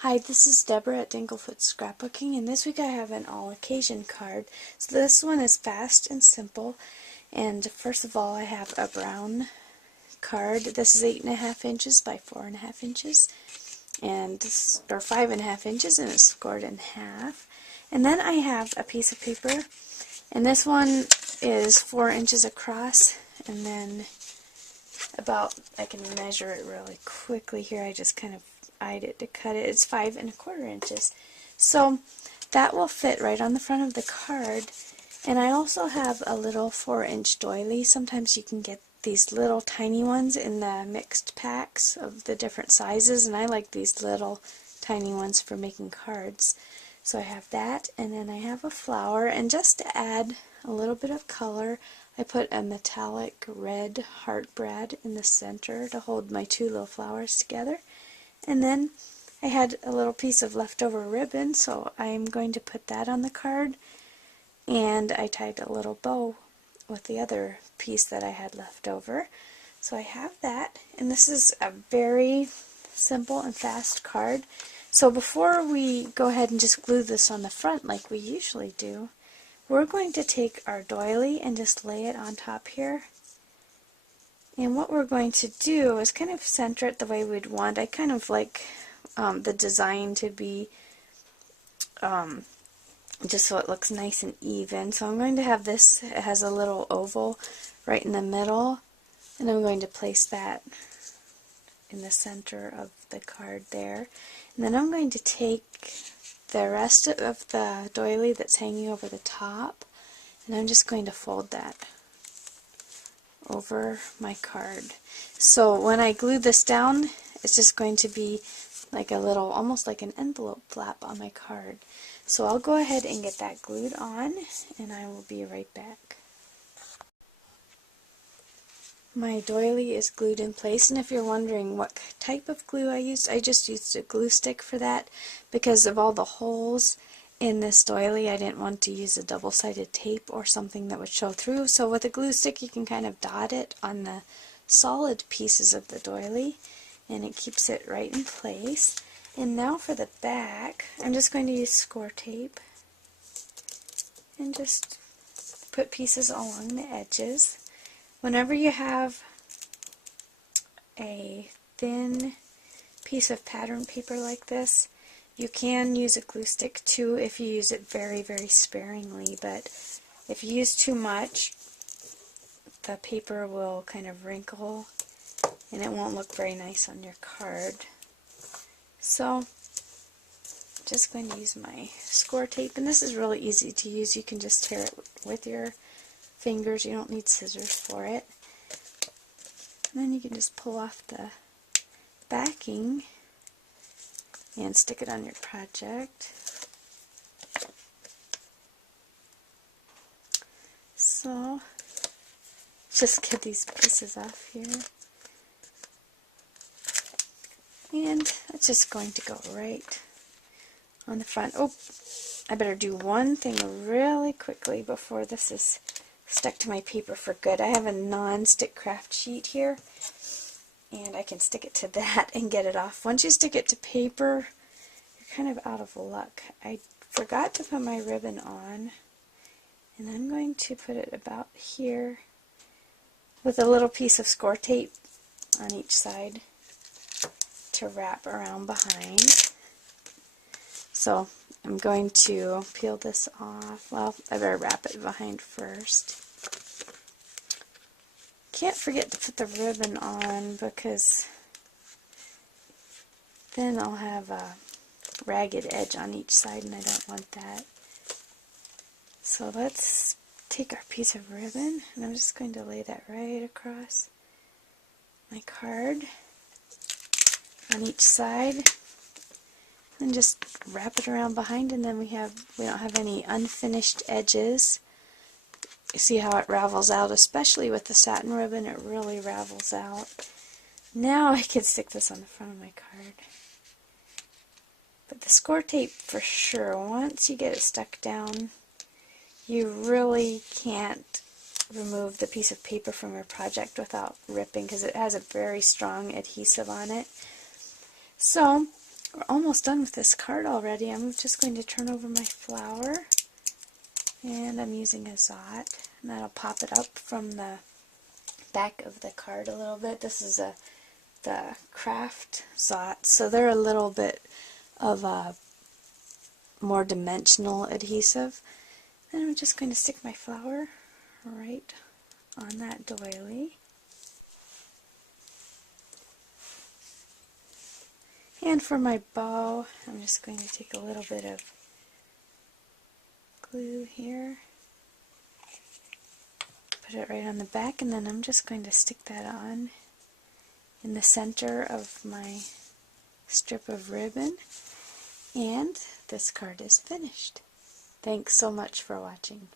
Hi, this is Deborah at Dinglefoot Scrapbooking, and this week I have an all-occasion card. So this one is fast and simple, and first of all I have a brown card. This is 8.5 inches by 4.5 inches, or 5.5 inches, and it's scored in half. And then I have a piece of paper, and this one is 4 inches across, and then I can measure it really quickly here. I just kind of eyed it to cut it. It's 5.25 inches. So that will fit right on the front of the card. And I also have a little 4-inch doily. Sometimes you can get these little tiny ones in the mixed packs of the different sizes, and I like these little tiny ones for making cards. So I have that, and then I have a flower, and just to add a little bit of color, I put a metallic red heart brad in the center to hold my two little flowers together. And then I had a little piece of leftover ribbon, so I'm going to put that on the card, and I tied a little bow with the other piece that I had left over. So I have that, and this is a very simple and fast card. So before we go ahead and just glue this on the front like we usually do, we're going to take our doily and just lay it on top here. And what we're going to do is kind of center it the way we'd want. I kind of like the design to be just so it looks nice and even. So I'm going to have this, it has a little oval right in the middle, and I'm going to place that in the center of the card there. And then I'm going to take the rest of the doily that's hanging over the top, and I'm just going to fold that over my card. So when I glue this down, it's just going to be like a little, almost like an envelope flap on my card. So I'll go ahead and get that glued on, and I will be right back. My doily is glued in place, and if you're wondering what type of glue I used, I just used a glue stick for that because of all the holes in this doily. I didn't want to use a double-sided tape or something that would show through, so with a glue stick you can kind of dot it on the solid pieces of the doily, and it keeps it right in place. And now for the back, I'm just going to use score tape and just put pieces along the edges. Whenever you have a thin piece of pattern paper like this, you can use a glue stick too if you use it very, very sparingly, but if you use too much, the paper will kind of wrinkle and it won't look very nice on your card. So I'm just going to use my score tape, and this is really easy to use. You can just tear it with your fingers. You don't need scissors for it. And then you can just pull off the backing and stick it on your project. So just get these pieces off here. And it's just going to go right on the front. Oh, I better do one thing really quickly before this is stuck to my paper for good. I have a non-stick craft sheet here, and I can stick it to that and get it off. Once you stick it to paper, you're kind of out of luck. I forgot to put my ribbon on, and I'm going to put it about here with a little piece of score tape on each side to wrap around behind. So I'm going to peel this off. Well, I better wrap it behind first. Can't forget to put the ribbon on because then I'll have a ragged edge on each side, and I don't want that. So let's take our piece of ribbon, and I'm just going to lay that right across my card on each side, and just wrap it around behind, and then we don't have any unfinished edges. You see how it ravels out, especially with the satin ribbon, it really ravels out. Now I can stick this on the front of my card. But the score tape, for sure, once you get it stuck down, you really can't remove the piece of paper from your project without ripping, because it has a very strong adhesive on it. So We're almost done with this card already. I'm just going to turn over my flower, and I'm using a Zot, and that'll pop it up from the back of the card a little bit. This is the craft Zot, so they're a little bit of a more dimensional adhesive. Then I'm just going to stick my flower right on that doily. And for my bow, I'm just going to take a little bit of glue here, put it right on the back, and then I'm just going to stick that on in the center of my strip of ribbon. And this card is finished. Thanks so much for watching.